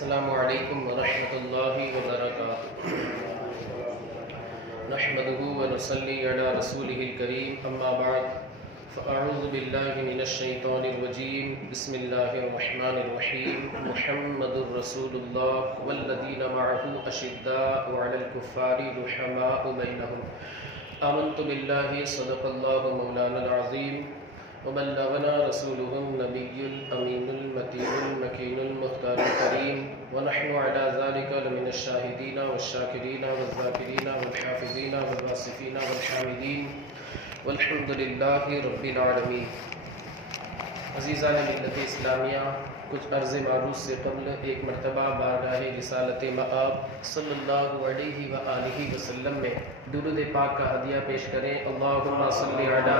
السلام علیکم ورحمۃ اللہ وبرکاتہ نحمده ونصلی علی رسولہ الکریم اما بعد فاعوذ باللہ من الشیطان الرجیم بسم اللہ الرحمن الرحیم محمد رسول اللہ والذین معه اشداء علی الکفار رحماء بینہم آمنت باللہ صدق اللہ مولانا العظیم وبلغنا رسوله النبي الأمين المتين المكين المختار الكريم ونحن على ذلك لمن الشاهدين والشاكرين والذاكرين والحافظين والواصفين والحامدين والحمد لله رب العالمين. عزیزان ملت اسلامیہ، کچھ عرض معروض سے قبل ایک مرتبہ بارگاہ رسالت مآب صلی اللہ علیہ وآلہ وسلم میں درود پاک کا ہدیہ پیش کریں. اللہم صلی علی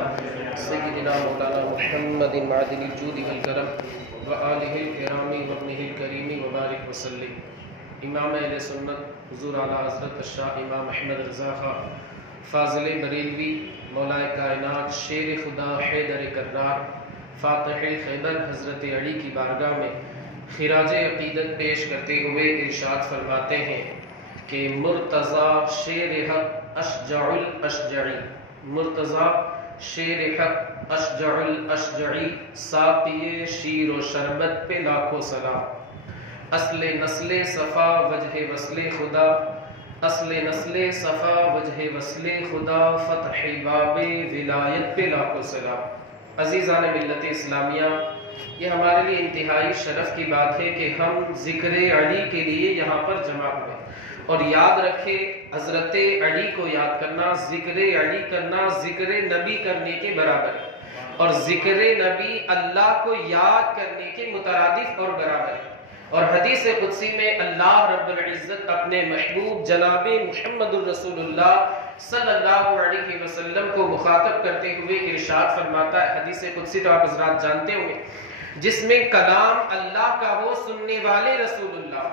سیدنا مولانا محمد معدن الجود والکرم وآلہ الکرام وابنہ الکریم وبارک وسلم. امام اہل سنت حضور اعلیٰ حضرت الشاہ امام احمد رضا خان فاضل بریلوی مولا کائنات شیر خدا حیدر کرار فاتح خیبر حضرت علی کی بارگاہ میں خراج عقیدت پیش کرتے ہوئے ارشاد فرماتے ہیں کہ مرتضی شیر حق اشجع الاشجعی، مرتضی شیر حق اشجع الاشجعی، ساقی شیر و شربت پہ لاکھوں سلام. اصل نسل صفا وجہ وصل خدا، اصل نسل صفا وجہ وصل خدا، فتح باب ولایت پہ لاکھوں سلام. عزیزان ملت اسلامیہ، یہ ہمارے لیے انتہائی شرف کی بات ہے کہ ہم ذکر علی کے لیے یہاں پر جمع ہوئے. اور یاد رکھے، حضرت علی کو یاد کرنا، ذکر علی کرنا ذکر نبی کرنے کے برابر ہے، اور ذکر نبی اللہ کو یاد کرنے کے مترادف اور برابر ہے. اور حدیث قدسی میں اللہ رب العزت اپنے محبوب جناب محمد الرسول اللہ صلی اللہ علیہ وسلم کو مخاطب کرتے ہوئے ارشاد فرماتا ہے. حدیث قدسی تو آپ حضرات جانتے ہوں گے، جس میں کلام اللہ کا ہو، سننے والے رسول اللہ.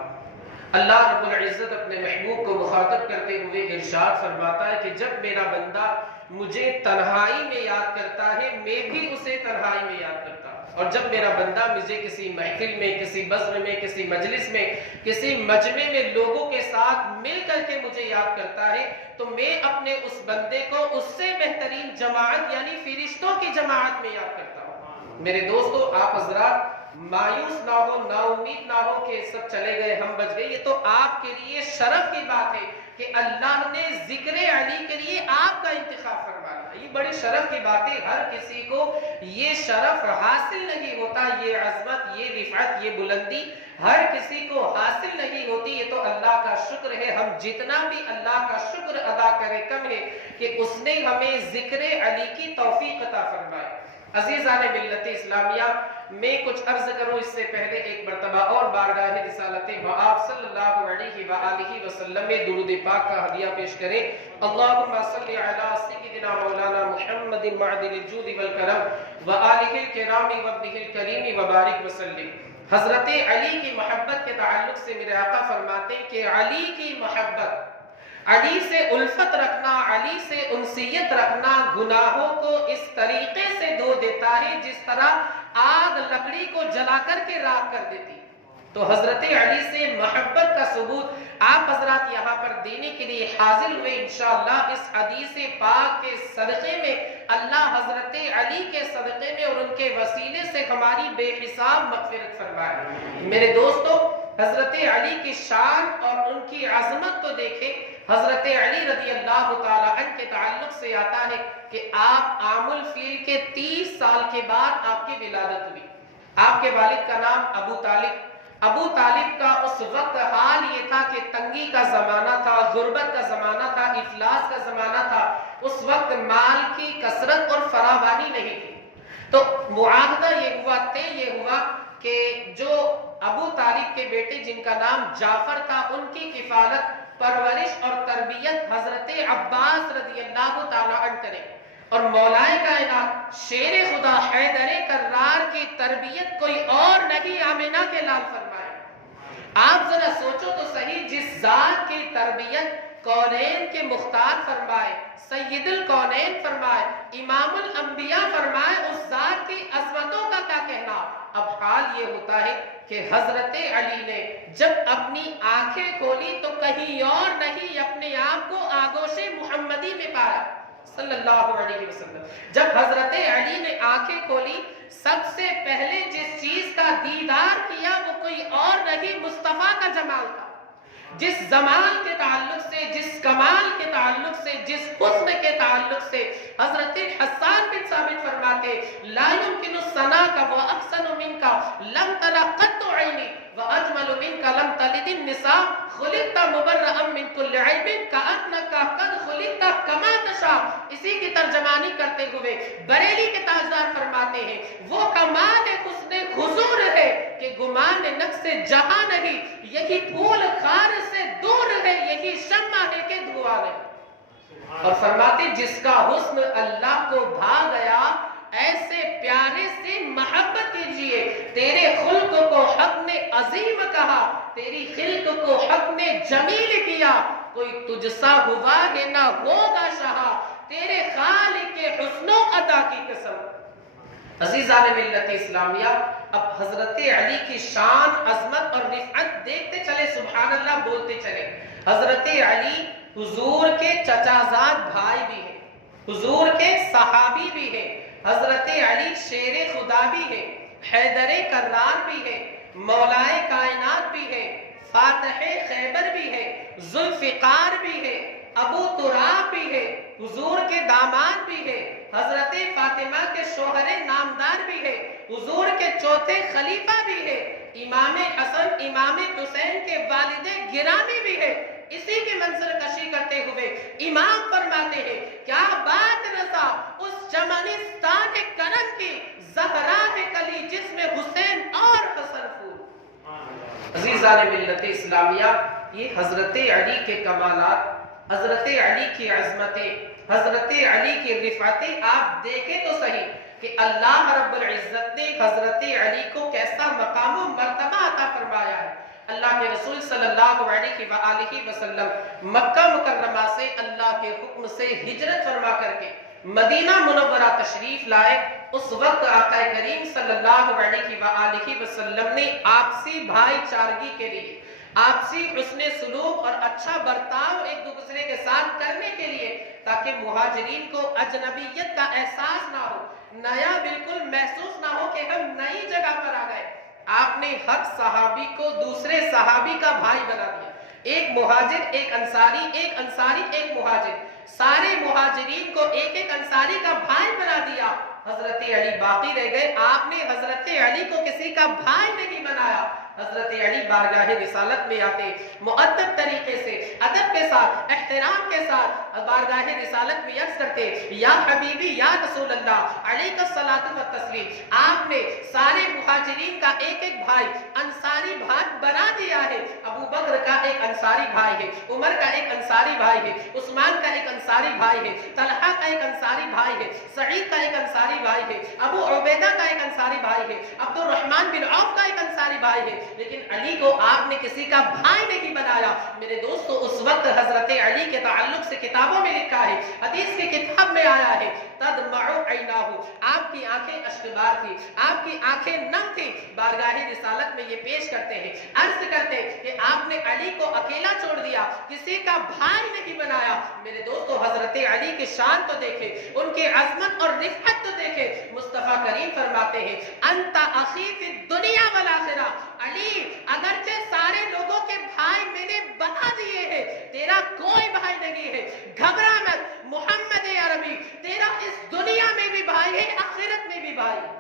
اللہ رب العزت اپنے محبوب کو مخاطب کرتے ہوئے ارشاد فرماتا ہے کہ جب میرا بندہ مجھے تنہائی میں یاد کرتا ہے، میں بھی اسے تنہائی میں یاد کرتا ہوں. اور جب میرا بندہ مجھے کسی محفل میں، کسی بزم میں، کسی مجلس میں، کسی مجمع میں لوگوں کے ساتھ مل کر کے مجھے یاد کرتا ہے، تو میں اپنے اس بندے کو اس سے بہترین جماعت یعنی فرشتوں کی جماعت میں یاد کرتا ہوں. میرے دوستو، آپ حضرات مایوس نہ ہو، نا امید نہ ہو کہ سب چلے گئے ہم بچ گئے. یہ تو آپ کے لیے شرف کی بات ہے کہ اللہ نے ذکر علی کے لیے آپ کا انتخاب فرمایا. یہ بڑی شرف کی بات ہے، ہر کسی کو یہ شرف حاصل نہیں ہوتا، یہ عظمت، یہ رفعت، یہ بلندی ہر کسی کو حاصل نہیں ہوتی. یہ تو اللہ کا شکر ہے. ہم جتنا بھی اللہ کا شکر ادا کرے کم ہے کہ اس نے ہمیں ذکر علی کی توفیق عطا فرمائی. عزیزان ملت اسلامیہ، میں کچھ عرض کروں اس سے پہلے ایک مرتبہ اور بارگاہ رسالت مآب صلی اللہ علیہ وآلہ وسلم میں درود پاک کا ہدیہ پیش کریں. اللہم صلی علی سیدنا مولانا محمد معدن الجود والکرم وآلہ الکرام وابنہ الکریم وبارک وسلم. حضرت علی کی محبت کے تعلق سے میرے آقا فرماتے ہیں کہ علی کی محبت، علی سے الفت رکھنا، علی سے انسیت رکھنا گناہوں کو اس طریقے سے دھو دیتا ہے جس طرح آگ لکڑی کو جلا کر کے راکھ کر دیتی. تو حضرت علی سے محبت کا ثبوت آپ حضرات یہاں پر دینے کے لیے حاضر ہوئے. انشاءاللہ اس حدیث پاک کے صدقے میں اللہ حضرت علی کے صدقے میں اور ان کے وسیلے سے ہماری بے حساب مغفرت فرمائے. میرے دوستو، حضرت علی کی شان اور ان کی عظمت کو دیکھیں. حضرت علی رضی اللہ تعالیٰ عنہ کے تعلق سے آتا ہے کہ آپ عام الفیل کے 30 سال کے بعد آپ کی ولادت ہوئی. آپ کے والد کا نام ابو طالب. ابو طالب کا اس وقت حال یہ تھا کہ تنگی کا زمانہ تھا، غربت کا زمانہ تھا، افلاس کا زمانہ تھا. اس وقت مال کی کثرت اور فراوانی نہیں تھی. تو معاہدہ یہ ہوا کہ جو ابو طالب کے بیٹے جن کا نام جعفر تھا، ان کی کفالت، پرورش اور تربیت حضرت عباس رضی اللہ تعالیٰ عنہ کریں، اور مولائے کائنات شیر خدا حیدر کرار کی تربیت کوئی اور نہیں آمنہ کے لال فرمائے. آپ ذرا سوچو تو صحیح، جس ذات کی تربیت کونین کے مختار فرمائے، سید الکونین فرمائے، امام الانبیاء فرمائے، اس ذات کی عظمتوں کا کیا کہنا. اب حال یہ ہوتا ہے کہ حضرت علی نے جب اپنی آنکھیں کھولی تو کہیں اور نہیں اپنے آپ کو آغوش محمدی میں پایا صلی اللہ علیہ وسلم۔ جب حضرت علی نے آنکھیں کھولی سب سے پہلے جس چیز کا دیدار کیا وہ کوئی اور نہیں مصطفیٰ کا جمال تھا۔ جس جمال کے تعلق سے، جس کمال کے تعلق سے، جس حسن کے تعلق سے حضرت حسان بن ثابت فرماتے لا يمكن الثناء واحسن منك لم تر قط عيني واجمل منك لم تلد النساء خلقت مبرئا من كل عيب كأنك قد خلقت كما تشاء۔ اسی کی ترجمانی کرتے ہوئے بریلی کے تاجدار فرماتے ہیں وہ کمال حسن حضور ہے کہ گمان نقص جہاں نہیں، یہی پھول خار سے دور ہے، یہی شمع ہے کہ دھواں نہیں۔ اور فرماتے جس کا حسن اللہ کو بھا گیا ایسے پیارے سے محبت کیجئے۔ تیرے خلق کو حق نے عظیم کہا، تیری خلق کو حق نے جمیل کیا، کوئی تجھ سا ہوا ہے نہ ہوگا شہا، تیرے خالق کے حسن و عطا کی قسم۔ عزیزان ملت اسلامیہ، اب حضرت علی کی شان، عظمت اور رفعت دیکھتے چلے، سبحان اللہ بولتے چلے۔ حضرت علی حضور کے چچا زاد بھائی بھی ہیں، حضور کے صحابی بھی ہیں، حضرت علی شیر خدا بھی ہے، حیدر کرار بھی ہے، مولائے کائنات بھی ہے، فاتح خیبر بھی ہے، ذوالفقار بھی ہے، ابو تراب بھی ہے، حضور کے داماد بھی ہے، حضرت فاطمہ کے شوہر نامدار بھی ہے، حضور کے چوتھے خلیفہ بھی ہے، امام حسن امام حسین کے والد گرامی بھی ہے۔ اسی کی منظر کشی کرتے ہوئے امام فرماتے ہیں کیا بات رضا اس چمنستان کرم کی، زہرا ہے کلی جس میں حسین اور حسن پھول۔ عزیزان ملت اسلامیہ، یہ حضرت علی کے کمالات، حضرت علی کی عظمتیں، حضرت علی کی رفعتیں آپ دیکھیں تو صحیح کہ اللہ رب العزت نے حضرت علی کو کیسا مقام و مرتبہ عطا فرمایا ہے۔ اللہ کے رسول صلی اللہ علیہ وآلہ وسلم مکہ مکرمہ سے اللہ کے حکم سے ہجرت فرما کر کے مدینہ منورہ تشریف لائے۔ اس وقت آقا کریم صلی اللہ علیہ وآلہ وسلم نے آپسی بھائی چارگی کے لیے، آپسی حسن سلوک اور اچھا برتاؤ ایک دوسرے کے ساتھ کرنے کے لیے، تاکہ مہاجرین کو اجنبیت کا احساس نہ ہو، نیا بالکل محسوس نہ ہو کہ ہم نئی جگہ پر آ گئے، آپ نے ہر صحابی کو دوسرے صحابی کا بھائی بنا دیا، ایک مہاجر ایک انصاری، ایک انصاری ایک مہاجر، سارے مہاجرین کو ایک ایک انصاری کا بھائی بنا دیا۔ حضرت علی باقی رہ گئے، آپ نے حضرت علی کو کسی کا بھائی نہیں بنایا۔ حضرت علی بارگاہ رسالت میں آتے مؤدب طریقے سے، ادب کے ساتھ، احترام کے ساتھ بارگاہ رسالت میں عرض کرتے یا حبیبی یا رسول اللہ علیک الصلاۃ والتسلیم۔ آپ نے سارے مہاجرین کا ایک ایک بھائی انصاری بھائی بنا دیا ہے۔ ابو بکر کا ایک انصاری بھائی ہے، عمر کا ایک انصاری بھائی ہے، عثمان کا ایک انصاری بھائی ہے، طلحہ کا ایک انصاری بھائی ہے، سعید کا ایک انصاری بھائی ہے، ابو عبیدہ کا ایک انصاری بھائی ہے، عبد الرحمن بن عوف کا ایک انصاری بھائی ہے، لیکن علی کو آپ نے کسی کا بھائی نہیں بنایا۔ میرے دوستو، اس وقت حضرت علی کے تعلق سے کتابوں میں لکھا ہے، حدیث کی کتاب میں آیا ہے تدمع عیناہ، آپ کی آنکھیں اشکبار تھی، آپ کی آنکھیں نم تھی۔ بارگاہ رسالت میں یہ پیش کرتے ہیں، عرض کرتے کہ آپ نے علی کو اکیلا چھوڑ دیا، کسی کا بھائی نہیں بنایا۔ میرے دوستو، حضرت علی کی شان تو دیکھیں، ان کی عظمت اور رفعت تو دیکھیں۔ مصطفیٰ کریم فرماتے ہیں انت اخی فی الدنیا والآخرہ، علی اگرچہ سارے لوگوں کے بھائی میں نے بنا دیے ہیں، تیرا کوئی بھائی نہیں ہے، گھبرا مت، محمد عربی تیرا اس دنیا میں بھی بھائی ہے، آخرت میں بھی بھائی ہے۔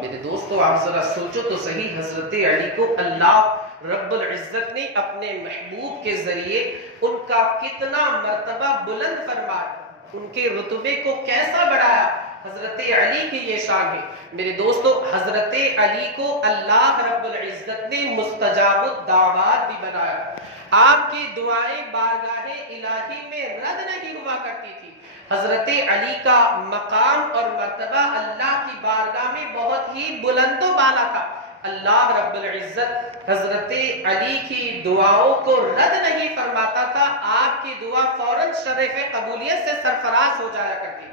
میرے دوستو، آپ ذرا سوچو تو صحیح، حضرت علی کو اللہ رب العزت نے اپنے محبوب کے ذریعے ان کا کتنا مرتبہ بلند فرمایا، ان کے رتبے کو کیسا بڑھایا۔ حضرت علی کی یہ شان ہے۔ میرے دوستو، حضرت علی کو اللہ رب العزت نے مستجاب الدعوات بھی بنایا۔ آپ کی دعائیں بارگاہ الہی میں رد نہیں ہوا کرتی تھی۔ حضرت علی کا مقام اور مرتبہ اللہ کی بارگاہ میں بہت ہی بلند و بالا تھا۔ اللہ رب العزت حضرت علی کی دعاؤں کو رد نہیں فرماتا تھا، آپ کی دعا فوراً شرف قبولیت سے سرفراز ہو جایا کرتی تھی۔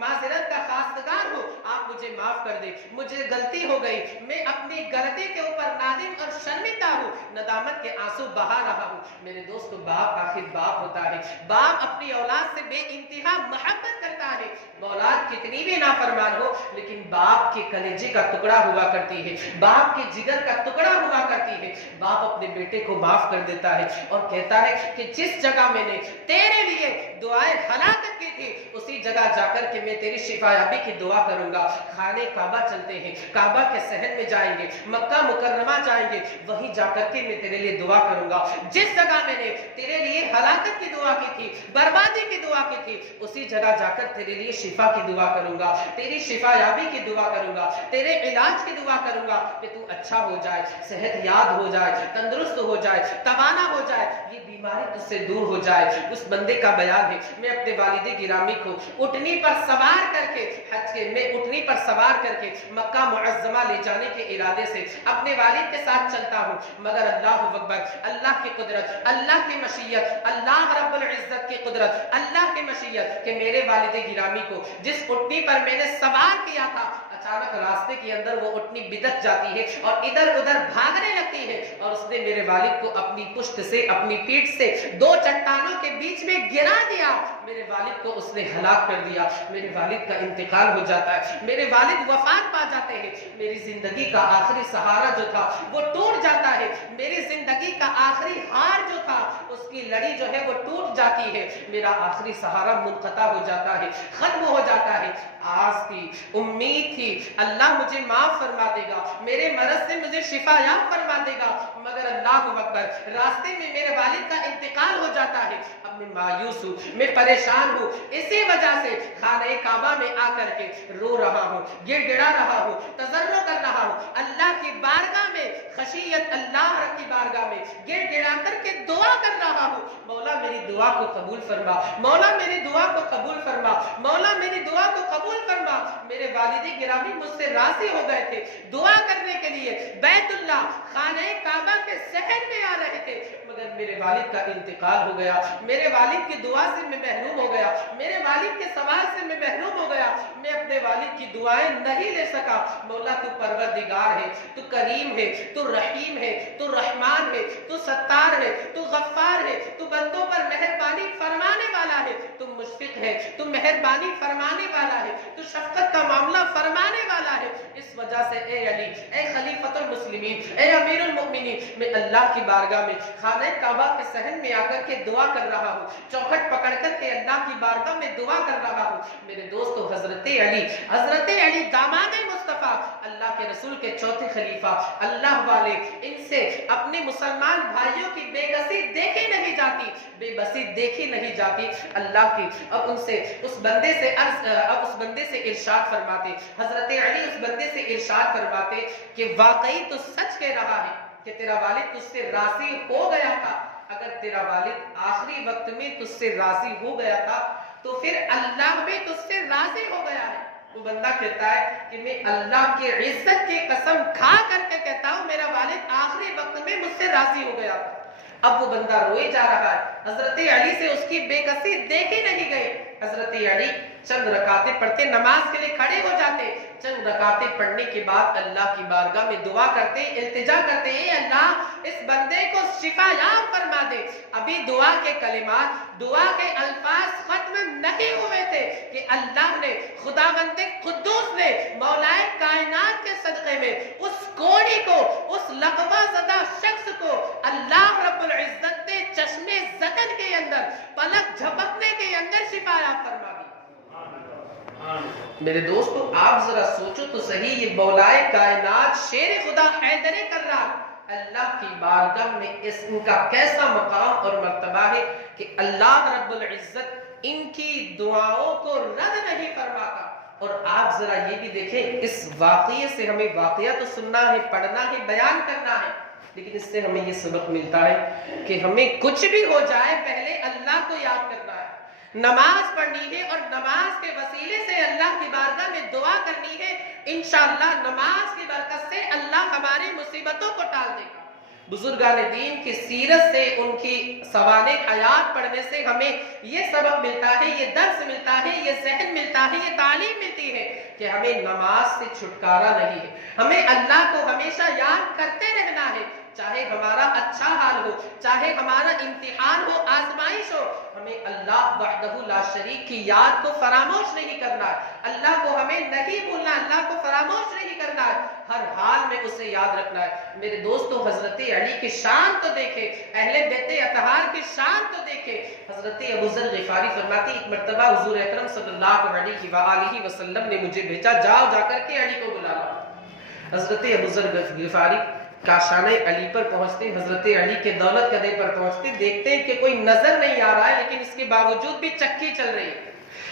معذرت کا خواستگار ہوں، آپ مجھے معاف کر دیں، مجھے غلطی ہو گئی، میں اپنی غلطی کے اوپر نادم اور شرمندہ ہوں، ندامت کے آنسو بہا رہا ہوں۔ میرے دوستو، باپ آخر باپ ہوتا ہے، باپ اپنی اولاد سے بے انتہا محبت کرتا ہے، اولاد کتنی بھی نافرمان ہو لیکن باپ کے کلیجے کا ٹکڑا ہوا کرتی ہے، باپ کے جگر کا ٹکڑا ہوا کرتی ہے۔ باپ اپنے بیٹے کو معاف کر دیتا ہے اور کہتا ہے کہ جس جگہ میں نے تیرے لیے دعائیں ہلاکت کی تھی اسی جگہ جا کر کے میں تیری شفا یابی کی دعا کروں گا۔ خانے کعبہ چلتے ہیں، کعبہ کے صحن میں جائیں گے، مکہ مکرمہ جائیں گے، وہیں جا کر کے میں تیرے لیے دعا کروں گا۔ جس جگہ میں نے تیرے لیے ہلاکت کی دعا کی تھی، بربادی کی دعا کی تھی، اسی جگہ جا کر تیرے لیے شفا کی دعا کروں گا، تیری شفا یابی کی دعا کروں گا، تیرے علاج کی دعا کروں گا کہ تو اچھا ہو جائے، صحت یاب ہو جائے، تندرست ہو جائے، توانا ہو جائے، یہ بیماری تجھ سے دور ہو جائے۔ اس بندے کا بیان ہے، میں اپنے والد گرامی کو اٹھنی پر سوار کر کے مکہ معظمہ لے جانے کے ارادے سے اپنے والد کے ساتھ چلتا ہوں، مگر اللہ اکبر، اللہ کی قدرت، اللہ کی مشیت، اللہ رب العزت کی قدرت، اللہ کی مشیت کہ میرے والد گرامی کو جس اٹھنی پر میں نے سوار کیا تھا اچانک راستے کے اندر وہ اٹھنی بدک جاتی ہے اور ادھر ادھر بھاگنے لگتی ہے اور اس نے میرے والد کو اپنی پشت سے، اپنی پیٹھ سے دو چٹانوں کے بیچ میں گرا دیا، میرے والد کو اس نے ہلاک کر دیا، میرے والد کا انتقال ہو جاتا ہے، میرے والد وفات پا جاتے ہیں، میری زندگی کا آخری سہارا جو تھا وہ ٹوٹ جاتا ہے، میری زندگی کا آخری ہار جو تھا اس کی لڑی جو ہے وہ ٹوٹ جاتی ہے، میرا آخری سہارا منقطع ہو جاتا ہے، ختم ہو جاتا ہے۔ آس تھی، امید تھی اللہ مجھے معاف فرما دے گا، میرے مرض سے مجھے شفا یاب فرما دے گا، مگر اللہ اکبر، راستے میں میرے والد کا انتقال ہو جاتا ہے۔ اب میں مایوس ہوں، میں پریشان ہوں، اسی وجہ سے خانہ کعبہ میں آ کر کے رو رہا ہوں، گڑ گڑا رہا ہوں، تضرع کر رہا ہوں، اللہ کی بارگاہ میں، خشیت اللہ کی بارگاہ میں گڑ گڑا کر کے دعا کر رہا ہوں، مولا میری دعا کو قبول فرما، مولا میری دعا کو قبول فرما، مولا میری دعا کو قبول فرما۔ میرے والد گرامی مجھ سے راضی ہو گئے تھے، دعا کرنے کے لیے بیت اللہ خانہ کعبہ کے صحن میں آ رہے تھے، مگر میرے والد کا انتقال ہو گیا، میرے والد کی دعا سے میں محروم ہو گیا، میرے والد کے سوال سے میں محروم ہو گیا، میں اپنے والد کی دعائیں نہیں لے سکا۔ مولا تو پروردگار ہے، تو کریم ہے، تو رحیم ہے، تو رحمان ہے، تو ستار ہے، تو غفار ہے، تو بندوں پر مہربانی فرمانے والا ہے، تو مشفق ہے، تو مہربانی فرمانے والا ہے، تو شفقت کا معاملہ فرمانے والا ہے۔ اس وجہ سے اے علی، اے خلیفۃ المسلمین، اے امیر المؤمنین، میں اللہ کی بارگاہ میں خانہ کعبہ کے صحن میں آ کر کے دعا کر رہا ہوں، چوکھٹ پکڑ کر کے اللہ کی بارگاہ میں دعا کر رہا ہوں۔ میرے دوستو، حضرت علی داماد مصطفیٰ، اللہ کے رسول کے چوتھے خلیفہ، اللہ والے، ان سے اپنے مسلمان بھائیوں کی بے کسی دیکھی نہیں جاتی، بے بسی دیکھی نہیں جاتی اللہ کی۔ اب اس بندے سے ارشاد فرماتے، حضرت علی اس بندے سے ارشاد فرماتے کہ واقعی تو سچ کہہ رہا ہے کہ تیرا والد تجھ سے راضی ہو گیا تھا، اگر تیرا والد آخری وقت میں تجھ سے راضی ہو گیا تھا تو پھر اللہ بھی تجھ سے راضی ہو گیا ہے۔ وہ بندہ کہتا ہے کہ میں اللہ کی عزت کی قسم کھا کر کے کہتا ہوں میرا والد آخری وقت میں مجھ سے راضی ہو گیا تھا۔ اب وہ بندہ روئے جا رہا ہے، حضرت علی سے اس کی بے کسی دیکھی نہیں گئی۔ حضرت علی چند رکعتیں پڑھتے، نماز کے لیے کھڑے ہو جاتے، چند رکعتیں پڑھنے کے بعد اللہ کی بارگاہ میں دعا کرتے، التجا کرتے، اے اللہ اس بندے کو شفا یاب فرما دے۔ ابھی دعا کے کلمات، دعا کے الفاظ ختم نہیں ہوئے تھے کہ اللہ نے، خداوند قدوس نے، مولا کائنات کے صدقے میں اس کوڑی کو، اس لقوہ زدہ شخص کو اللہ رب العزت نے چشمے زدن کے اندر، پلک جھپکنے کے اندر شفا یاب فرما دی۔ میرے دوستو، آپ ذرا سوچو تو صحیح، یہ مولا کائنات شیر خدا حیدر کرار اللہ کی بارگاہ میں ان کا کیسا مقام اور مرتبہ ہے کہ اللہ رب العزت ان کی دعاؤں کو رد نہیں فرماتا۔ اور آپ ذرا یہ بھی دیکھیں، اس واقعے سے ہمیں واقعہ تو سننا ہے، پڑھنا ہے، بیان کرنا ہے، لیکن اس سے ہمیں یہ سبق ملتا ہے کہ ہمیں کچھ بھی ہو جائے پہلے اللہ کو یاد کرنا ہے، نماز پڑھنی ہے اور نماز کے وسیلے سے اللہ کی بارگاہ میں دعا کرنی ہے، انشاءاللہ نماز کی برکت سے اللہ ہماری مصیبتوں کو ٹال دے گا۔ بزرگان دین کی سیرت سے، ان کی سوانح حیات پڑھنے سے ہمیں یہ سبق ملتا ہے، یہ درس ملتا ہے، یہ ذہن ملتا ہے، یہ تعلیم ملتی ہے کہ ہمیں نماز سے چھٹکارا نہیں ہے، ہمیں اللہ کو ہمیشہ یاد کرتے رہنا ہے، چاہے ہمارا اچھا حال ہو، چاہے ہمارا امتحان ہو، آزمائش ہو، ہمیں اللہ وحدہ لا شریک کی یاد کو فراموش نہیں کرنا ہے، اللہ کو ہمیں نہیں بھولنا، اللہ کو فراموش نہیں کرنا ہے، ہر حال میں اسے یاد رکھنا ہے۔ میرے دوستو، حضرت علی کی شان تو دیکھے، اہل بیت اطہار کی شان تو دیکھے۔ حضرت ابو ذر غفاری فرماتے ایک مرتبہ حضور اکرم صلی اللہ علیہ وآلہ وسلم نے مجھے بھیجا، جاؤ جا کر کے علی کو بلا لاؤ۔ حضرت ابو ذر غفاری کاشانہ علی پر پہنچتے، حضرت علی کے دولت قدے پر پہنچتے، دیکھتے ہیں کہ کوئی نظر نہیں آ رہا ہے، لیکن اس کے باوجود بھی چکی چل رہی ہے۔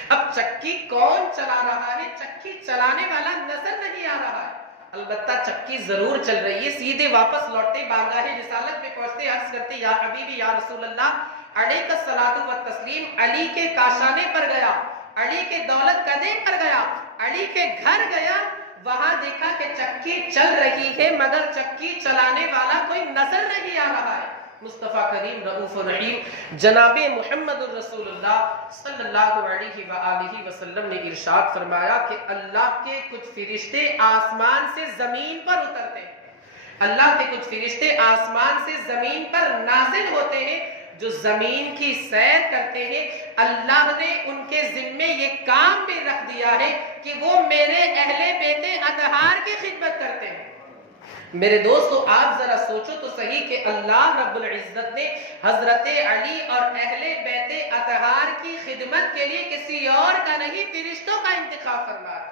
اب چکی کون چلا رہا ہے؟ چکی چلانے والا نظر نہیں آ رہا ہے، البتہ چکی ضرور چل رہی ہے۔ سیدھے واپس لوٹتے، بارگاہ رسالت میں پہنچتے، عرض کرتے یا حبیبی یا رسول اللہ علیک الصلاۃ والتسلیم، علی کے کاشانے پر گیا، علی کے دولت قدے پر گیا، علی کے گھر گیا، وہاں دیکھا کہ چکی چل رہی ہے مگر چکی چلانے والا کوئی نظر نہیں آ رہا ہے۔ مصطفیٰ کریم رؤوف الرحیم جناب محمد الرسول اللہ صلی اللہ علیہ وآلہ وسلم نے ارشاد فرمایا کہ اللہ کے کچھ فرشتے آسمان سے زمین پر اترتے ہیں، اللہ کے کچھ فرشتے آسمان سے زمین پر نازل ہوتے ہیں، جو زمین کی سیر کرتے ہیں، اللہ نے ان کے ذمے یہ کام بھی رکھ دیا ہے کہ وہ میرے اہل بیت اطہار کی خدمت کرتے ہیں۔ میرے دوستو، آپ ذرا سوچو تو صحیح کہ اللہ رب العزت نے حضرت علی اور اہل بیت اطہار کی خدمت کے لیے کسی اور کا نہیں، فرشتوں کا انتخاب فرمایا۔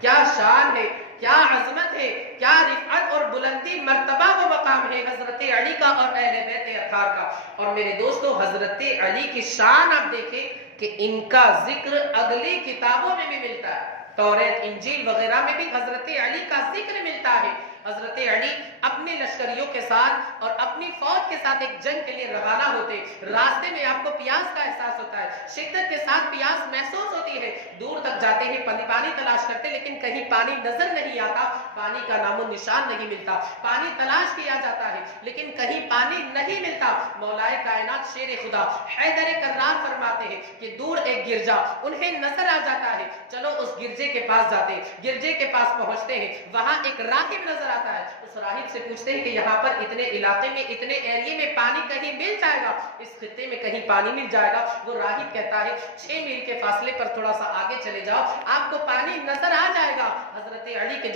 کیا شان ہے، کیا عظمت ہے، کیا رفعت اور بلندی مرتبہ و مقام ہے حضرت علی کا اور اہل بیت اطہار کا۔ اور میرے دوستو، حضرت علی کی شان آپ دیکھیں کہ ان کا ذکر اگلی کتابوں میں بھی ملتا ہے، توریت انجیل وغیرہ میں بھی حضرت علی کا ذکر ملتا ہے۔ حضرت علی اپنے لشکریوں کے ساتھ اور اپنی فوج کے ساتھ ایک جنگ کے لیے روانہ ہوتے، راستے میں آپ کو پیاس کا احساس ہوتا ہے، شدت کے ساتھ پیاس محسوس ہوتی ہے، دور تک جاتے ہیں، پانی تلاش کرتے، لیکن کہیں پانی نظر نہیں آتا، پانی کا نام و نشان نہیں ملتا، پانی تلاش کیا جاتا ہے لیکن کہیں پانی نہیں ملتا۔ مولا کائنات شیر خدا حیدر کرار فرماتے ہیں کہ دور ایک گرجا انہیں نظر آ جاتا ہے، چلو اس گرجے کے پاس جاتے ہیں، گرجے کے پاس پہنچتے ہیں، وہاں ایک راہب نظر آتا ہے، اس راہب سے پوچھتے ہیں کہ یہاں پر اتنے علاقے میں، اتنے ایریے میں پانی کہیں مل جائے گا، اس خطے میں کہیں پانی مل جائے گا؟ وہ راہب کہتا ہے 6 میل کے فاصلے پر تھوڑا سا آگے چلے جاؤ، آپ کو پانی نظر آ جائے گا۔ حضرت علی کی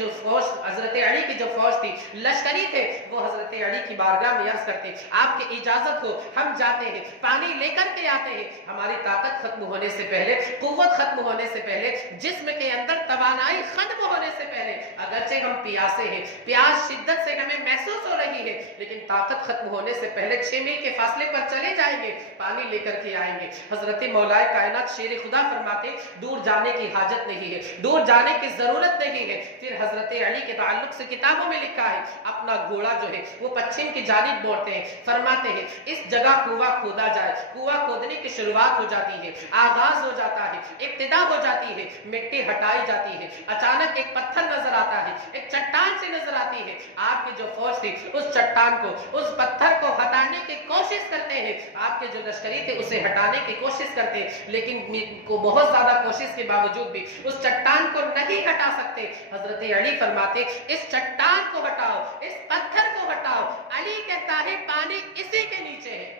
جو فوج تھی، لشکری تھے، وہ حضرت علی کی بارگاہ میں عرض کرتے آپ کی اجازت ہو ہم جاتے ہیں، پانی لے کر کے آتے ہیں، ہماری طاقت ختم ہونے سے پہلے، قوت ختم ہونے سے پہلے، جسم کے اندر توانائی ختم ہونے سے پہلے، اگرچہ ہم پیاسے ہیں، پیاس شدت سے ہمیں محسوس ہو رہی ہے، لیکن طاقت ختم ہونے سے پہلے 6 میل کے فاصلے پر چلے جائیں گے، پانی لے کر کے آئیں گے۔ حضرت مولا کائنات شیر خدا فرماتے دور جانے کی حاجت نہیں ہے، دور جانے کی ضرورت نہیں ہے۔ پھر حضرت علی کے تعلق سے کتابوں میں لکھا ہے، اپنا گھوڑا جو ہے وہ پچھم کی جانب موڑتے ہیں، فرماتے ہیں اس جگہ کنواں کھودا جائے، کنواں کھودنے کی شروعات ہو جاتی ہے، آغاز ہو جاتا ہے، ابتدا ہو جاتی ہے، مٹی ہٹائی جاتی ہے، اچانک ایک پتھر نظر آتا ہے، ایک چٹان سے نظر آتی ہے، آپ کی جو فوج تھی اس چٹان کو، اس پتھر کو ہٹانے کی کوشش کرتے ہیں، آپ کے جو لشکری تھے اسے ہٹانے کی کوشش کرتے ہیں، لیکن بہت زیادہ کوشش کے باوجود بھی اس چٹان کو نہیں ہٹا سکتے۔ حضرت علی فرماتے اس چٹان کو ہٹاؤ، اس پتھر کو ہٹاؤ، علی کہتا ہے پانی اسی کے نیچے ہے،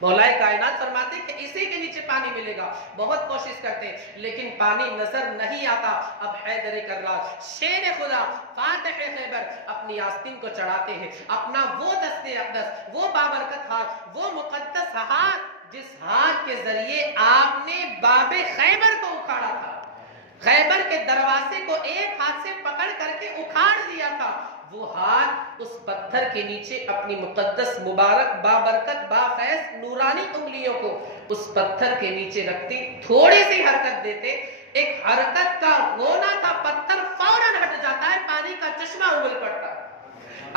مولا کائنات فرماتے کہ اسی کے نیچے پانی ملے گا، بہت کوشش کرتے لیکن پانی نظر نہیں آتا۔ اب حیدر کرار شیر خدا فاتح خیبر اپنی آستین کو چڑھاتے ہیں، اپنا وہ دست اقدس، وہ بابرکت ہاتھ، وہ مقدس ہاتھ جس ہاتھ کے ذریعے آپ نے باب خیبر کو اکھاڑا تھا، خیبر کے دروازے کو ایک ہاتھ سے پکڑ کر کے اکھاڑ دیا تھا، وہ ہاتھ اس پتھر کے نیچے اپنی مقدس مبارک بابرکت بافیض نورانی انگلیوں کو اس پتھر کے نیچے رکھتی، تھوڑی سی حرکت دیتے، ایک حرکت کا ہونا تھا، پتھر فوراً ہٹ جاتا ہے، پانی کا چشمہ اگل پڑتا ہے۔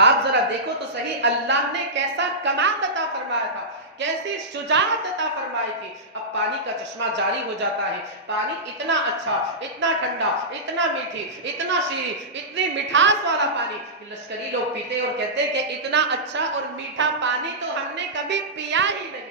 آپ ذرا دیکھو تو صحیح اللہ نے کیسا کمال عطا فرمایا تھا کیسی شجاعت عطا فرمائی تھی. اب پانی کا چشمہ جاری ہو جاتا ہے. پانی اتنا اچھا، اتنا ٹھنڈا، اتنا میٹھی، اتنا شیریں، اتنی مٹھاس والا پانی کہ لشکری لوگ پیتے اور کہتے کہ اتنا اچھا اور میٹھا پانی تو ہم نے کبھی پیا ہی نہیں.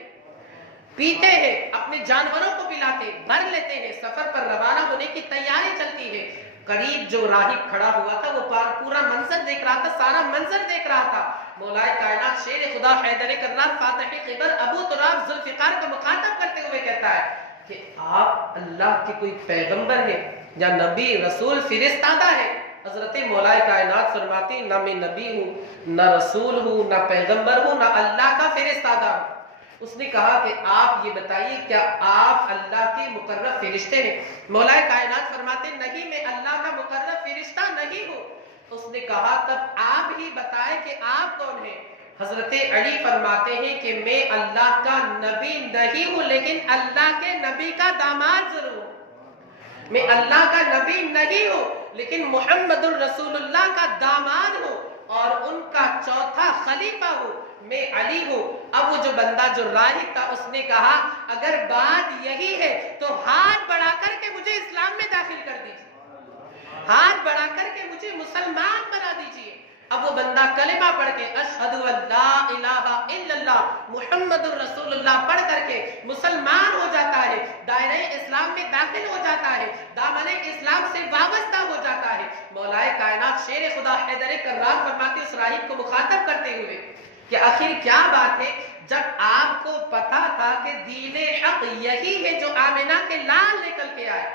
پیتے ہیں، اپنے جانوروں کو پلاتے، بھر لیتے ہیں، سفر پر روانہ ہونے کی تیاری چلتی ہے. قریب جو راہب کھڑا ہوا تھا وہ پورا منظر دیکھ رہا تھا، سارا منظر دیکھ رہا تھا. مولا کائنات شیر خدا حیدر کرار فاتح خیبر ابو تراب ذوالفقار کو مخاطب کرتے ہوئے کہتا ہے کہ آپ اللہ کے کوئی پیغمبر ہیں یا نبی رسول فرستادہ ہے؟ حضرت مولا کائنات فرماتے ہیں نہ میں نبی ہوں، نہ رسول ہوں، نہ پیغمبر ہوں، نہ اللہ کا فرستادہ ہوں. اس نے کہا کہ آپ یہ بتائیے کیا آپ اللہ کے مقرب فرشتے ہیں؟ مولا کائنات فرماتے ہیں نہیں، میں اللہ کا مقرب فرشتہ نہیں ہوں. اس نے کہا تب آپ ہی بتائیں کہ آپ کون ہیں؟ حضرت علی فرماتے ہیں کہ میں اللہ کا نبی نہیں ہوں لیکن اللہ کے نبی کا داماد ضرور ہوں. میں اللہ کا نبی نہیں ہوں لیکن محمد الرسول اللہ کا داماد ہوں اور ان کا چوتھا خلیفہ ہوں. میں علی ہوں. اب وہ جو بندہ جو راہب تھا اس نے کہا اگر بات یہی ہے تو ہاتھ بڑھا کر کے مجھے اسلام میں داخل کر دیجیے، ہاتھ بڑھا کر کے مجھے مسلمان بنا دیجیے. اب وہ بندہ کلمہ پڑھ کے اشہد ان لا الہ الا اللہ محمد الرسول اللہ پڑھ کر کے مسلمان ہو جاتا ہے، دائرہ اسلام میں داخل ہو جاتا ہے، دامن اسلام سے وابستہ ہو جاتا ہے. مولا کائنات شیر خدا حیدر کرار فرماتے اس راہب کو مخاطب کرتے ہوئے کہ آخر کیا بات ہے جب آپ کو پتا تھا کہ دین حق یہی ہے جو آمنہ کے لال نکل کے آئے،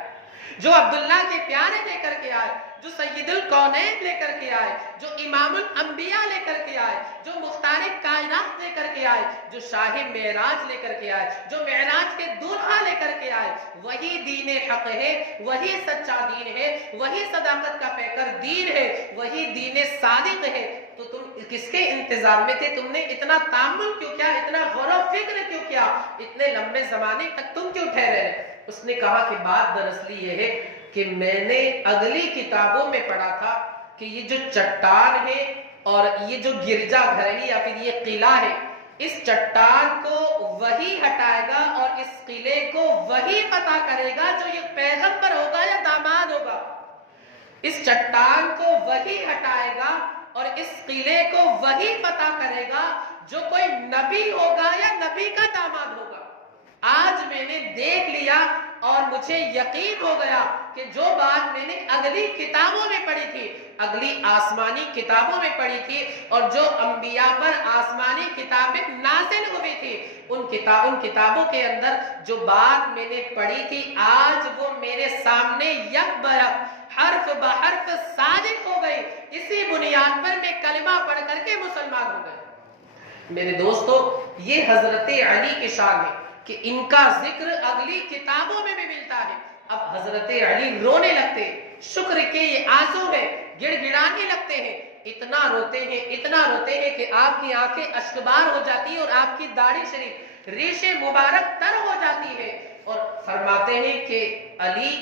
جو عبداللہ کے پیارے لے کر کے آئے، جو سید الکونین لے کر کے آئے، جو امام الانبیاء لے کر کے آئے، جو مختار کائنات لے کر کے آئے، جو شاہ معراج لے کر کے آئے، جو معراج کے دولہا لے کر کے آئے، وہی دین حق ہے، وہی سچا دین ہے، وہی صداقت کا پیکر دین ہے، وہی دین صادق ہے، تو تم کس کے انتظار میں تھے؟ تم نے اتنا تامل کیوں کیا، اتنا غور و فکر کیوں کیا، اتنے لمبے زمانے تک تم کیوں ٹھہرے رہے؟ اس نے کہا کہ بات دراصل یہ ہے کہ میں نے اگلی کتابوں میں پڑھا تھا کہ یہ جو چٹان ہے اور یہ جو گرجا گھر ہے یا پھر یہ قلعہ ہے، اس چٹان کو وہی ہٹائے گا اور اس قلعے کو وہی فتح کرے گا جو یہ پیغمبر ہوگا یا داماد ہوگا. اس چٹان کو وہی ہٹائے گا اور اس قلعے کو وہی فتح کرے گا جو کوئی نبی ہوگا یا نبی کا داماد ہوگا. آج میں نے دیکھ لیا اور مجھے یقین ہو گیا کہ جو بات میں نے اگلی کتابوں میں پڑھی تھی، اگلی آسمانی کتابوں میں پڑھی تھی اور جو انبیاء پر آسمانی کتابیں نازل ہوئی تھی، ان کتابوں کے اندر جو بات میں نے پڑھی تھی آج وہ میرے سامنے یک برک حرف بحرف صادق ہو گئی. اسی بنیاد پر میں کلمہ پڑھ کر کے مسلمان ہو گئے. میرے دوستو یہ حضرت علی کی شان ہے کہ ان کا ذکر اگلی کتابوں میں بھی ملتا ہے. اب حضرت علی رونے لگتے، شکر کے یہ آنسو میں گڑ گڑانے لگتے ہیں، اتنا روتے ہیں کہ آپ کی آنکھیں اشکبار ہو جاتی ہیں اور آپ کی داڑھی شریف ریش مبارک تر ہو جاتی ہے اور فرماتے ہیں کہ علی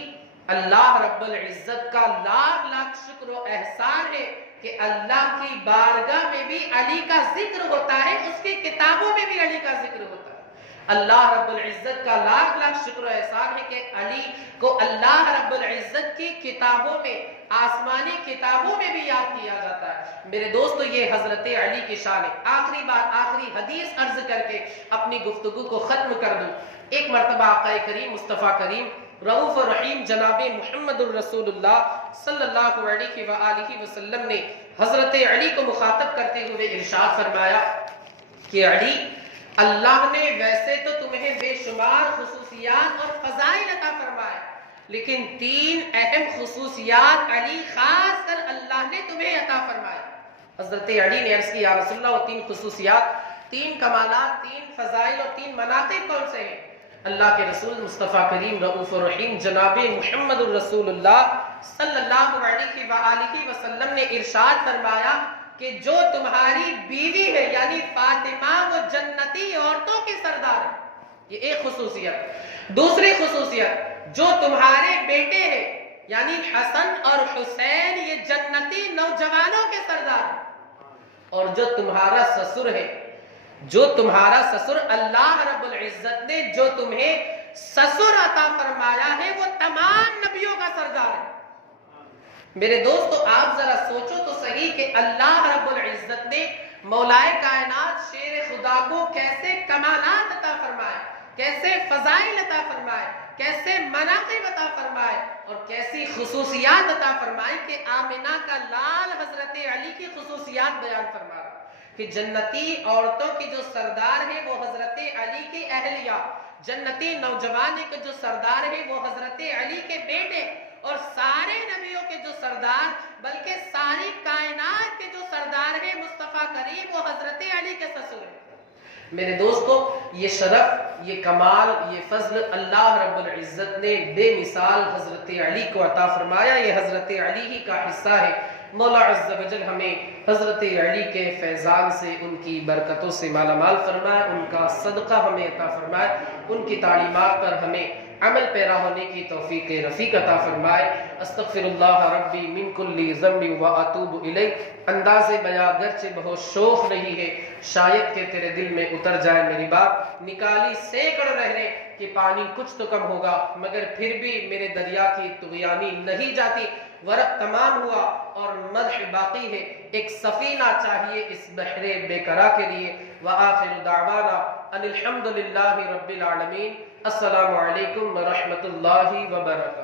اللہ رب العزت کا لاکھ لاکھ شکر و احسان ہے کہ اللہ کی بارگاہ میں بھی علی کا ذکر ہوتا ہے، اس کی کتابوں میں بھی علی کا ذکر ہوتا ہے. اللہ رب العزت کا لاکھ لاکھ شکر و احسان ہے کہ علی کو اللہ رب العزت کی کتابوں میں، آسمانی کتابوں میں بھی یاد کیا جاتا ہے. میرے دوستو یہ حضرت علی کی شان ہے. آخری بات، آخری حدیث عرض کر کے اپنی گفتگو کو ختم کر دوں. ایک مرتبہ آقا کریم مصطفیٰ کریم رؤوف الرحیم جناب محمد الرسول اللہ صلی اللہ علیہ وآلہ وسلم نے حضرت علی کو مخاطب کرتے ہوئے ارشاد فرمایا کہ علی، اللہ نے ویسے تو تمہیں بے شمار خصوصیات اور فضائل عطا فرمائے، لیکن تین اہم خصوصیات علی خاص کر اللہ نے تمہیں عطا فرمائے. حضرت علی نے عرض کیا یا رسول اللہ وہ تین خصوصیات، تین کمالات، تین فضائل اور تین مناقب کون سے ہیں؟ اللہ کے رسول مصطفیٰ کریم رؤوف الرحیم جناب محمد الرسول اللہ صلی اللہ علیہ وآلہ وسلم نے ارشاد فرمایا کہ جو تمہاری بیوی ہے یعنی فاطمہ وہ جنتی عورتوں کی سردار ہے. یہ ایک خصوصیت. دوسری خصوصیت، جو تمہارے بیٹے ہیں یعنی حسن اور حسین یہ جنتی نوجوانوں کے سردار ہیں. اور جو تمہارا سسر ہے جو تمہارا سسر اللہ رب العزت نے جو تمہیں سسر عطا فرمایا ہے وہ تمام نبیوں کا سردار ہے۔ میرے دوستو آپ ذرا سوچو تو صحیح کہ اللہ رب العزت نے مولائے کائنات شیر خدا کو کیسے کمالات عطا فرمائے، کیسے فضائل عطا فرمائے، کیسے مناقب عطا فرمائے اور کیسی خصوصیات عطا فرمائے کہ آمنہ کا لال حضرت علی کی خصوصیات بیان فرما رہا کہ جنتی عورتوں کی جو سردار ہے وہ حضرت علی کی اہلیہ، جنتی نوجوان کے جو سردار ہے وہ حضرت علی کے بیٹے، اور سارے نبیوں کے جو سردار بلکہ ساری کائنات کے جو سردار ہے مصطفیٰ کریم وہ حضرت علی کے سسر ہیں۔ میرے دوستو یہ شرف، یہ کمال، یہ فضل اللہ رب العزت نے بے مثال حضرت علی کو عطا فرمایا، یہ حضرت علی ہی کا حصہ ہے۔ مولا عز و جل ہمیں حضرت علی کے فیضان سے، ان کی برکتوں سے مالا مال فرمائے، ان کا صدقہ ہمیں عطا فرمائے، ان کی تعلیمات پر ہمیں عمل پیرا ہونے کی توفیق رفیق عطا فرمائے۔ استغفر اللہ ربی من کل ذنب و اتوب الیہ۔ انداز بیاں گرچہ بہت شوق نہیں ہے، شاید کہ تیرے دل میں اتر جائے میری بات، نکالی سینکڑ رہنے کہ پانی کچھ تو کم ہوگا، مگر پھر بھی میرے دریا کی طغیانی نہیں جاتی۔ ورق تمام ہوا اور مدح باقی ہے، ایک سفینہ چاہیے اس بحر بے قرار کے لیے۔ وآخر دعوانا ان الحمد للہ رب العالمین۔ السلام علیکم ورحمۃ اللہ وبرکاتہ۔